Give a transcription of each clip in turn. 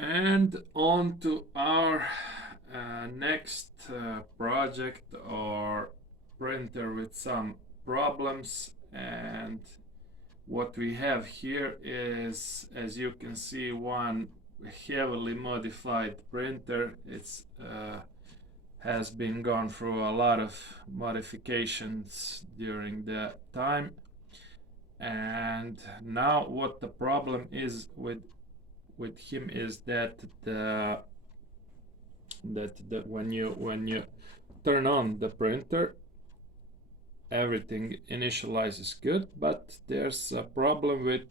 And on to our next project or printer with some problems. And what we have here is, as you can see, one heavily modified printer. It's has been gone through a lot of modifications during the time. And now what the problem is with him is that when you turn on the printer, everything initializes good, but there's a problem with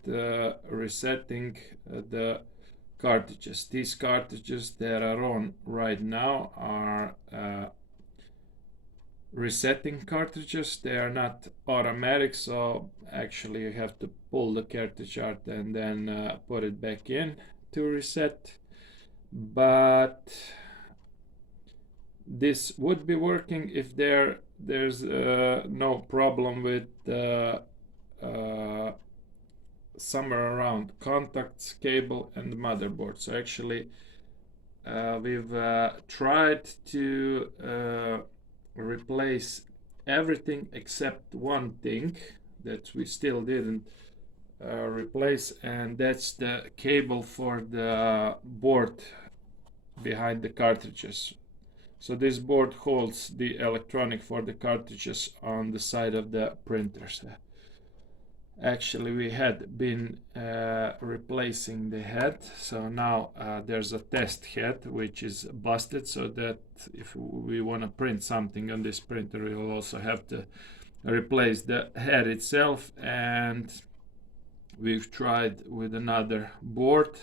resetting the cartridges. These cartridges that are on right now are resetting cartridges. They are not automatic, so actually you have to pull the cartridge out and then put it back in to reset. But this would be working if there's no problem with somewhere around contacts, cable, and the motherboard. So actually we've tried to replace everything except one thing that we still didn't replace, and that's the cable for the board behind the cartridges. So this board holds the electronic for the cartridges on the side of the printers. Actually, we had been replacing the head, so now there's a test head which is busted, so that if we want to print something on this printer, we will also have to replace the head itself. And we've tried with another board,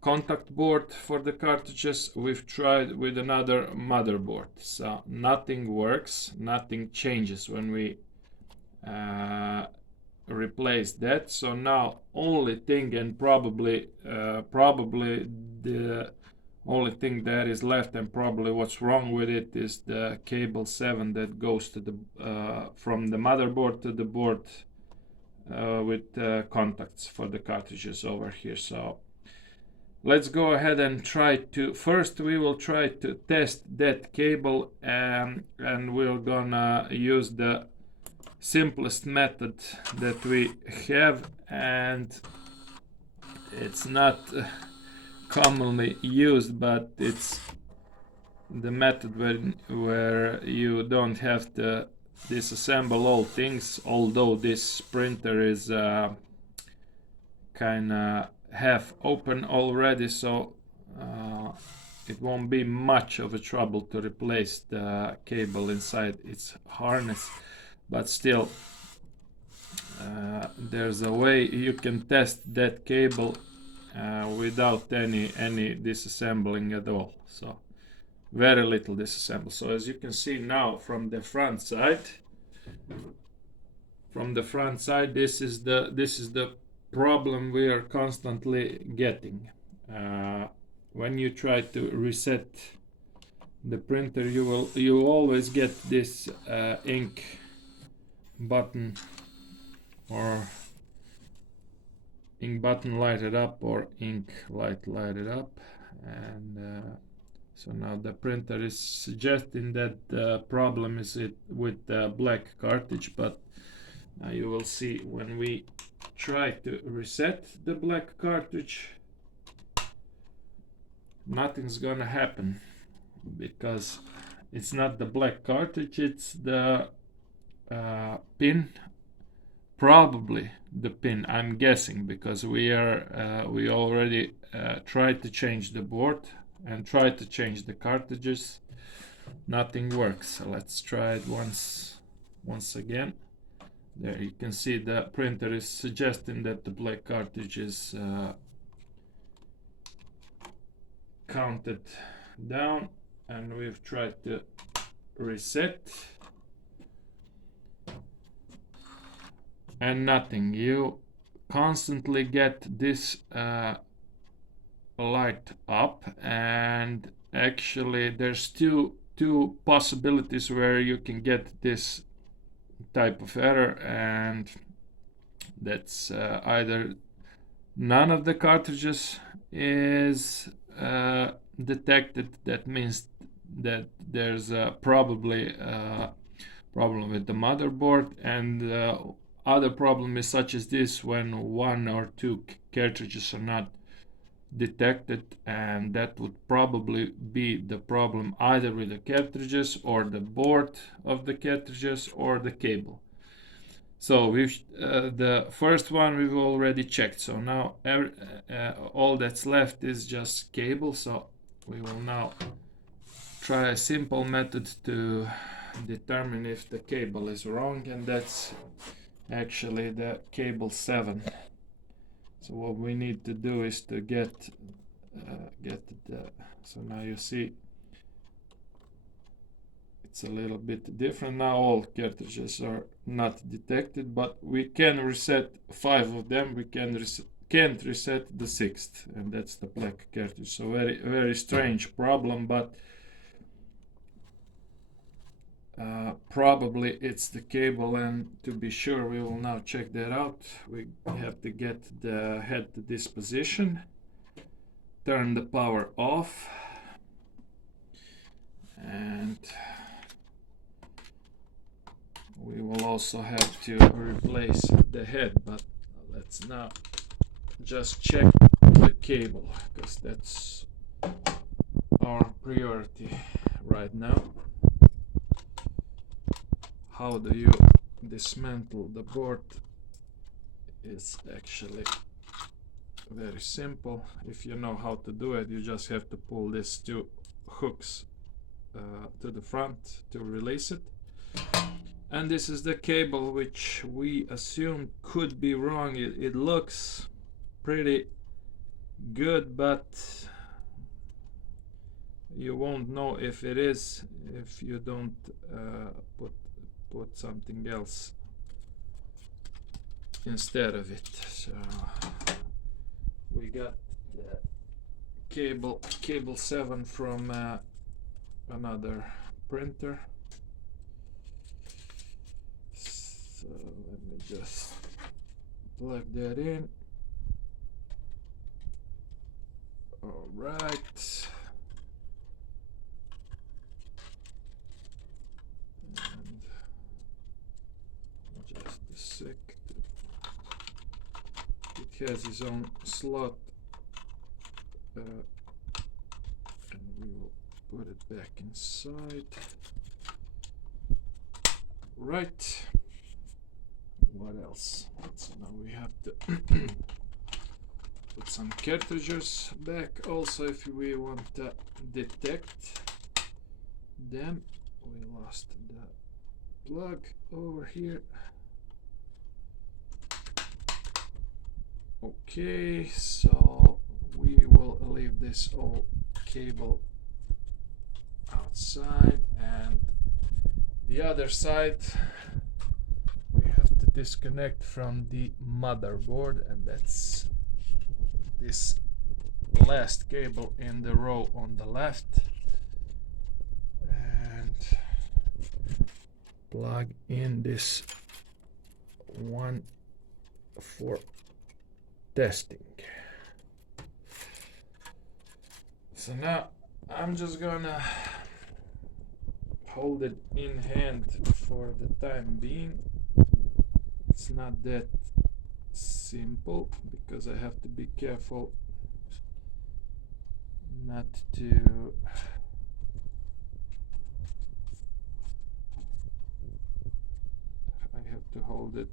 contact board for the cartridges. We've tried with another motherboard, so nothing works, nothing changes when we replace that. So now only thing, and probably the only thing that is left, and probably what's wrong with it, is the cable 7 that goes to the from the motherboard to the board with contacts for the cartridges over here. So let's go ahead and try to, first we will try to test that cable, and we're gonna use the simplest method that we have, and it's not commonly used, but it's the method where you don't have to disassemble all things, although this printer is kind of half open already, so it won't be much of a trouble to replace the cable inside its harness. But still, there's a way you can test that cable without any disassembling at all. So very little disassemble. So as you can see now from the front side, this is the problem we are constantly getting. When you try to reset the printer, you always get this ink button or ink button lighted up or ink light lighted up, and so now the printer is suggesting that the problem is with the black cartridge, but now you will see when we try to reset the black cartridge, nothing's gonna happen, because it's not the black cartridge, it's the pin, probably the pin, I'm guessing, because we already tried to change the board and tried to change the cartridges. Nothing works. So let's try it once again. There you can see the printer is suggesting that the black cartridge is counted down, and we've tried to reset, and nothing. You constantly get this light up, and actually there's two possibilities where you can get this type of error, and that's either none of the cartridges is detected, that means that there's probably a problem with the motherboard. And other problem is such as this, when one or two cartridges are not detected, and that would probably be the problem either with the cartridges or the board of the cartridges or the cable. So we've the first one we've already checked, so now all that's left is just cable. So we will now try a simple method to determine if the cable is wrong, and that's actually the cable 7. So what we need to do is to get the, so now you see it's a little bit different now. All cartridges are not detected, but we can reset 5 of them. We can't reset the 6th, and that's the black cartridge. So very strange problem, but probably it's the cable. And to be sure, we will now check that out. We have to get the head to this position, turn the power off, and we will also have to replace the head. But let's now just check the cable, because that's our priority right now. How do you dismantle the board? It's actually very simple. If you know how to do it, you just have to pull these 2 hooks to the front to release it. And this is the cable, which we assume could be wrong. It looks pretty good, but you won't know if it is if you don't put something else instead of it. So we got the cable 7 from another printer. So let me just plug that in. All right. And just a sec. It has its own slot, and we will put it back inside. Right. What else? So now we have to put some cartridges back. Also, if we want to detect them, we lost the plug over here. Okay, so we will leave this old cable outside, and the other side we have to disconnect from the motherboard, and that's this last cable in the row on the left, and plug in this one for testing. So now I'm just gonna hold it in hand for the time being. It's not that simple because I have to be careful not to I have to hold it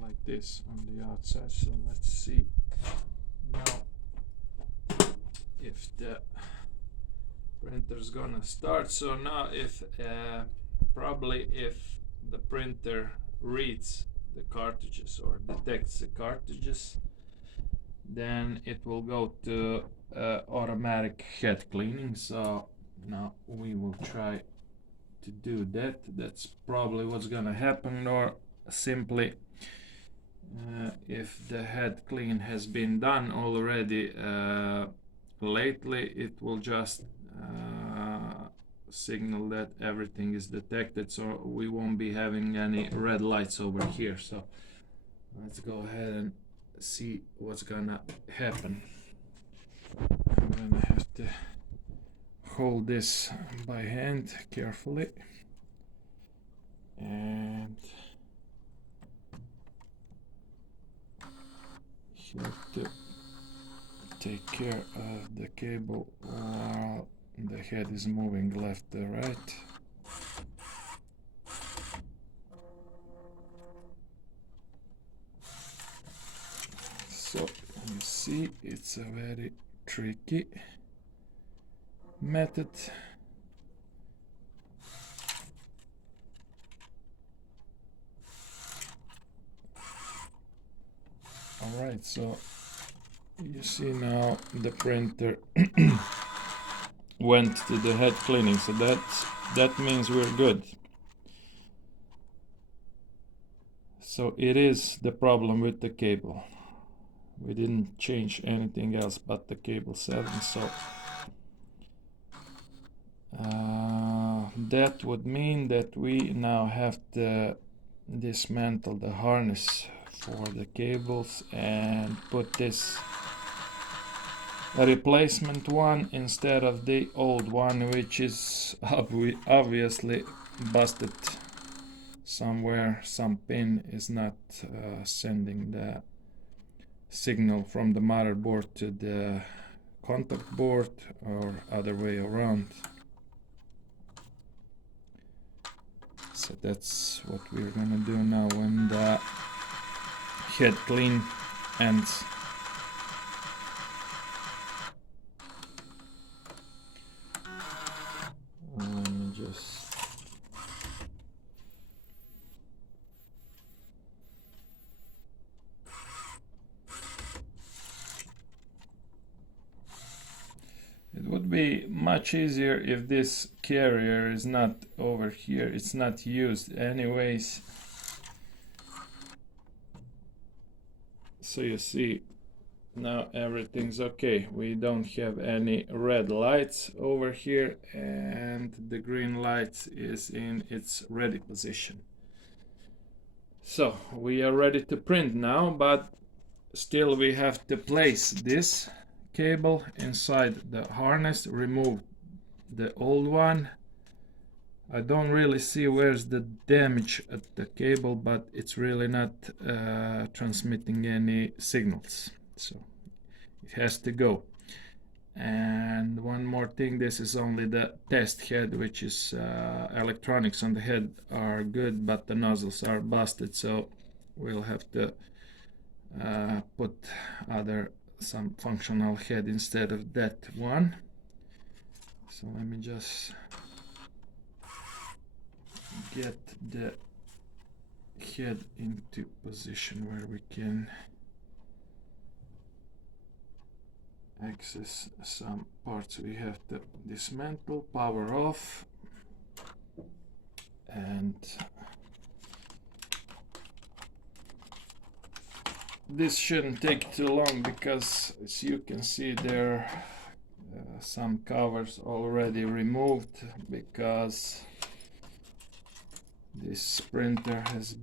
like this on the outside. So let's see now if the printer's gonna start. So now if probably if the printer reads the cartridges or detects the cartridges, then it will go to automatic head cleaning. So now we will try to do that. That's probably what's gonna happen. Or simply if the head clean has been done already lately, it will just signal that everything is detected, so we won't be having any red lights over here. So let's go ahead and see what's gonna happen. I'm gonna have to hold this by hand carefully and have to take care of the cable while the head is moving left to right. So you see, it's a very tricky method. Alright, so you see now the printer went to the head cleaning, so that means we're good. So it is the problem with the cable. We didn't change anything else but the cable setting, so that would mean that we now have to dismantle the harness for the cables and put this a replacement one instead of the old one, which is obviously busted somewhere. Some pin is not sending the signal from the motherboard to the contact board or other way around. So that's what we're gonna do now when the head clean ends. Let me just it would be much easier if this carrier is not over here. It's not used anyways. So you see, now everything's okay. We don't have any red lights over here, and the green light is in its ready position. So we are ready to print now, but still we have to place this cable inside the harness, remove the old one. I don't really see where's the damage at the cable, but it's really not transmitting any signals, so it has to go. And one more thing, this is only the test head, which is electronics on the head are good, but the nozzles are busted, so we'll have to put some functional head instead of that one. So let me just get the head into position where we can access some parts we have to dismantle, power off, and this shouldn't take too long because, as you can see, there are some covers already removed because this printer has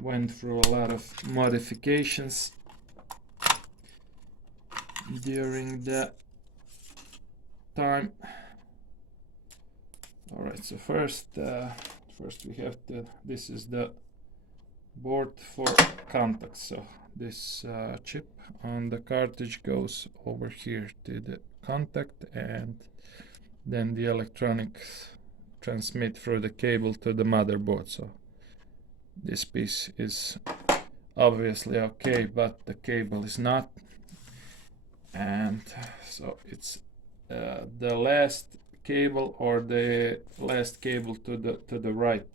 went through a lot of modifications during the time. All right, so first we have to, this is the board for contacts. So this chip on the cartridge goes over here to the contact, and then the electronics transmit through the cable to the motherboard. So this piece is obviously okay, but the cable is not, and so it's the last cable, or the last cable to the right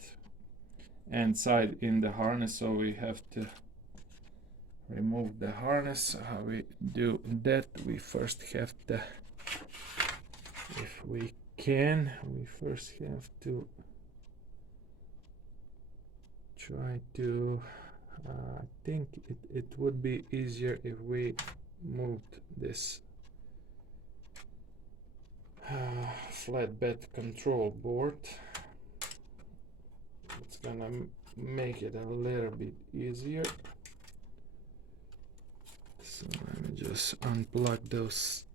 hand side in the harness. So we have to remove the harness. How we do that? We first have to, if we can, we first have to try to I think it would be easier if we moved this flatbed control board. It's gonna make it a little bit easier. So let me just unplug those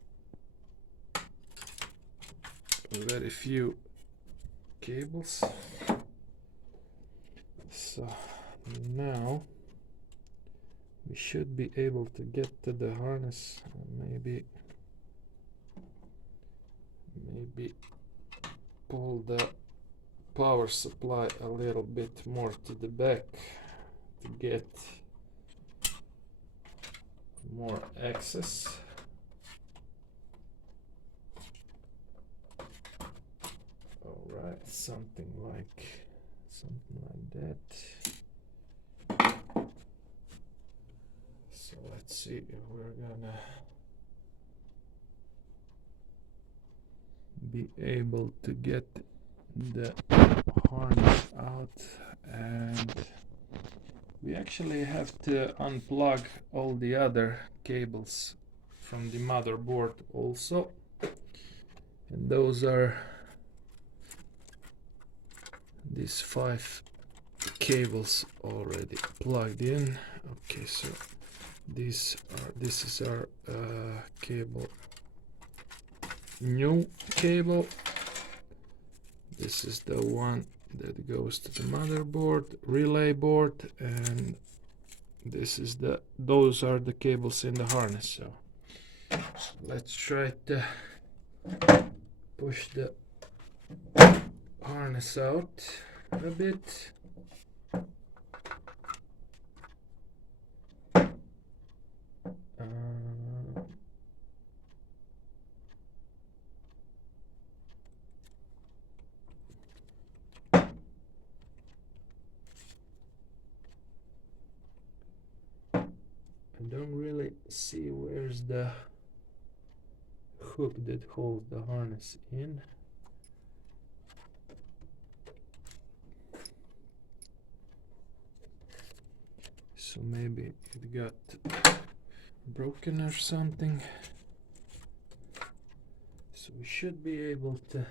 very few cables. So now we should be able to get to the harness. Maybe pull the power supply a little bit more to the back to get more access. All right, something like that. So let's see if we're gonna be able to get the harness out, and we actually have to unplug all the other cables from the motherboard also, and those are these 5 cables already plugged in. Okay, so this is our cable, new cable. This is the one that goes to the motherboard, relay board, and this is those are the cables in the harness. So let's try to push the harness out a bit. I don't really see where's the hook that holds the harness in. So maybe it got broken or something. So we should be able to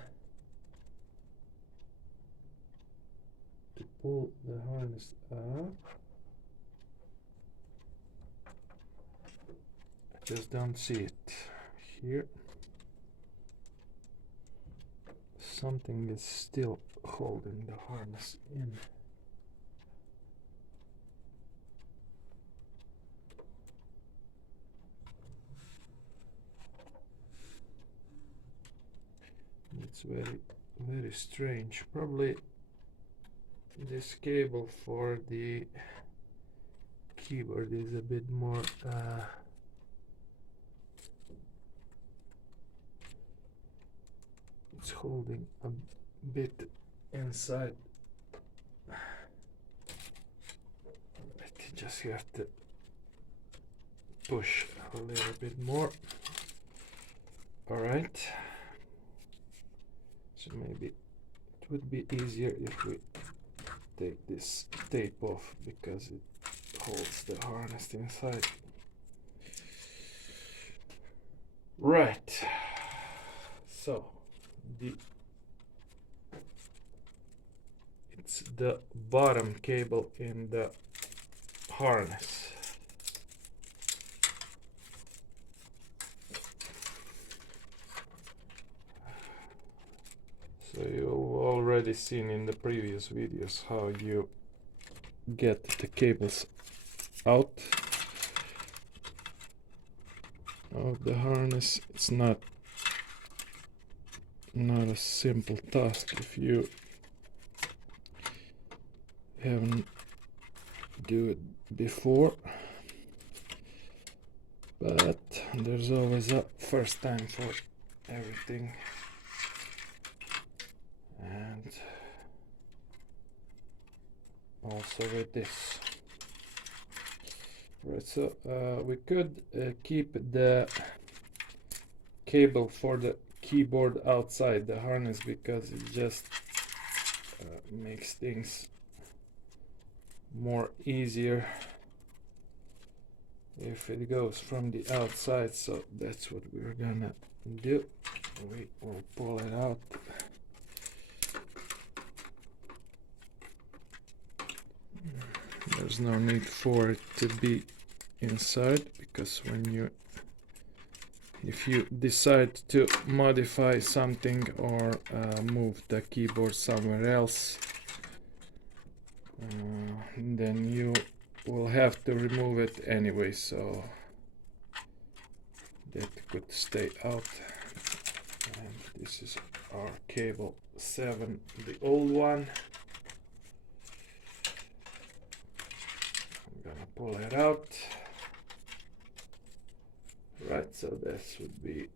pull the harness up. I just don't see it here. Something is still holding the harness in. It's very strange. Probably this cable for the keyboard is a bit more it's holding a bit inside. I just have to push a little bit more. All right, so maybe it would be easier if we take this tape off because it holds the harness inside. Right, so it's the bottom cable in the harness. So you've already seen in the previous videos how you get the cables out of the harness. It's not a simple task if you haven't do it before, but there's always a first time for everything. And also with this. Right, so we could keep the cable for the keyboard outside the harness because it just makes things more easier if it goes from the outside. So that's what we're gonna do. We will pull it out. There's no need for it to be inside, because if you decide to modify something or move the keyboard somewhere else, then you will have to remove it anyway, so that could stay out. And this is our cable 7, the old one. I'm gonna pull it out. Right, so this would be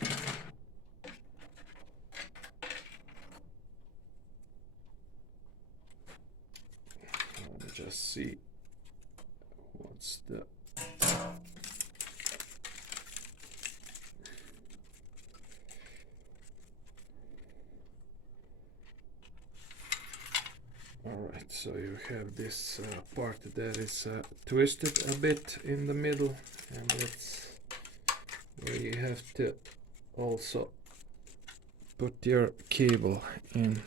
let me just see what's the Alright, so you have this part that is twisted a bit in the middle, and that's where you have to also put your cable in.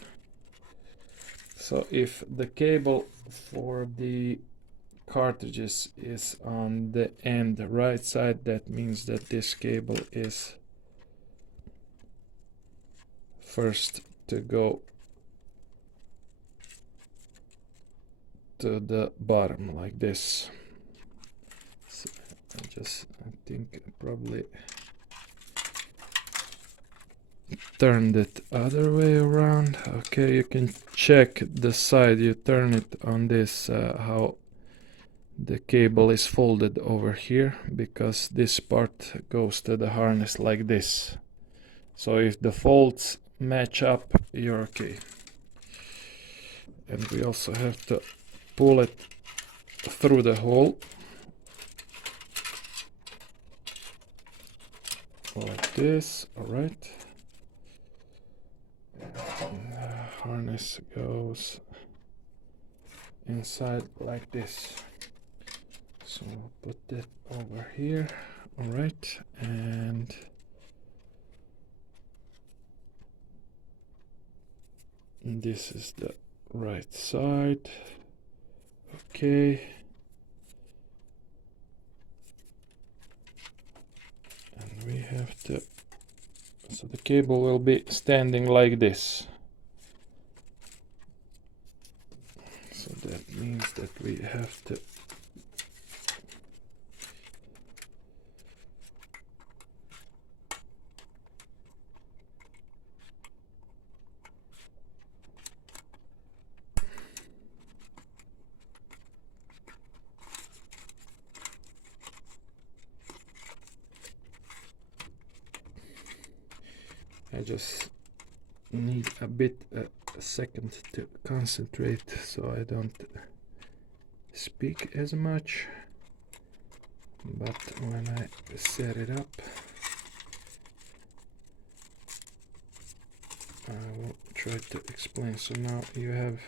So if the cable for the cartridges is on the end right side, that means that this cable is first to go to the bottom like this. So I think I probably turned it other way around. Okay, you can check the side you turn it on this, how the cable is folded over here, because this part goes to the harness like this. So if the folds match up, you're okay. And we also have to pull it through the hole like this. All right. And the harness goes inside like this. So we'll put that over here. All right, and this is the right side. Okay. And we have to, so the cable will be standing like this. So that means that we have to I just need a second to concentrate so I don't speak as much, but when I set it up I will try to explain. So now you have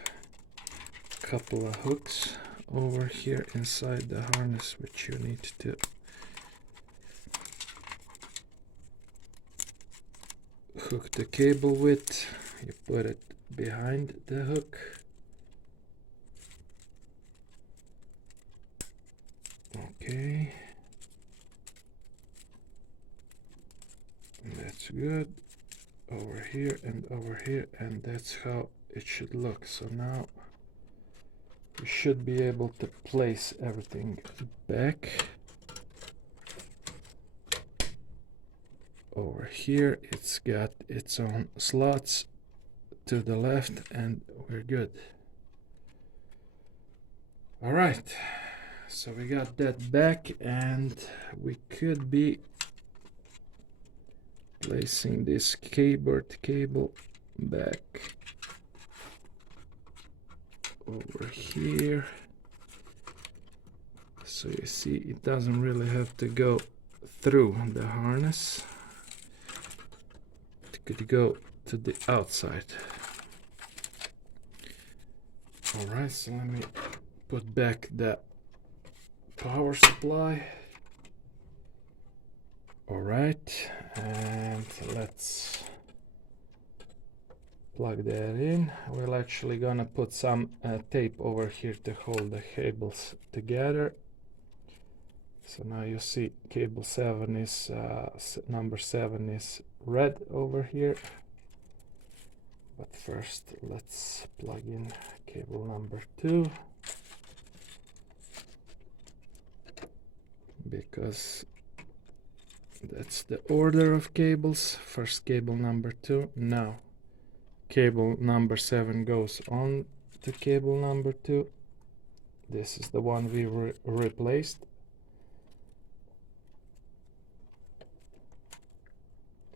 a couple of hooks over here inside the harness which you need to hook the cable with. You put it behind the hook. Okay. That's good. Over here and over here, and that's how it should look. So now we should be able to place everything back. Over here it's got its own slots to the left, and we're good. All right, so we got that back, and we could be placing this keyboard cable back over here. So you see it doesn't really have to go through the harness. It could go to the outside. All right, so let me put back the power supply. All right, and let's plug that in. We're actually gonna put some tape over here to hold the cables together. So now you see cable 7 is number 7 is red over here. But first let's plug in cable number 2, because that's the order of cables. First cable number 2. Now cable number 7 goes on to cable number 2. This is the one we replaced.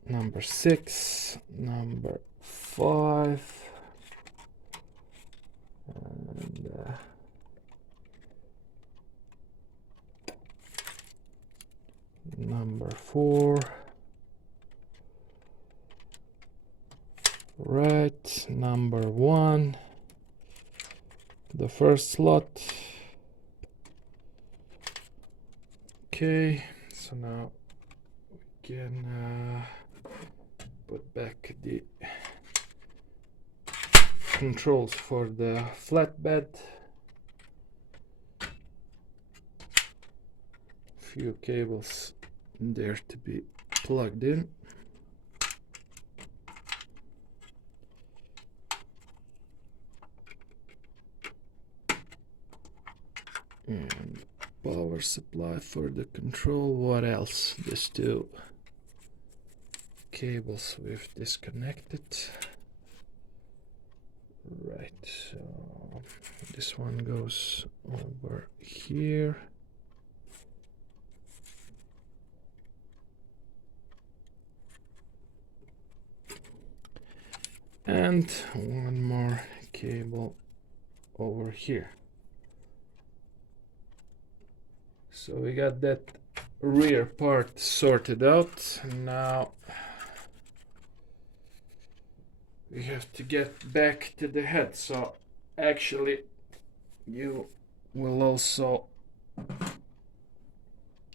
Number 6, number 5, and number 4. Right, number 1, the first slot. Okay, so now we can put back the controls for the flatbed. Few cables there to be plugged in. And power supply for the control. What else? These 2 cables we've disconnected. Right, so this one goes over here. And one more cable over here. So we got that rear part sorted out. Now we have to get back to the head. So actually you will also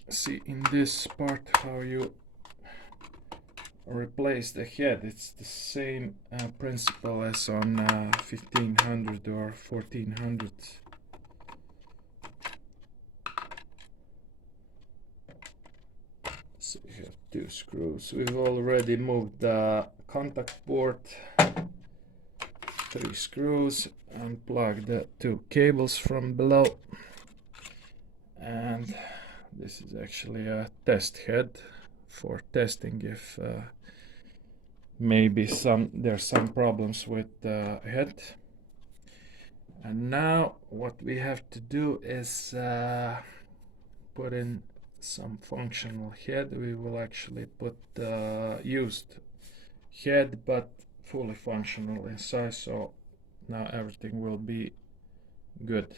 see in this part how you replace the head. It's the same principle as on 1500 or 1400. So you have 2 screws. We've already moved the contact port, 3 screws, unplug the 2 cables from below, and this is actually a test head for testing if maybe there's some problems with the head. And now what we have to do is put in some functional head. We will actually put the used head but fully functional inside, so now everything will be good.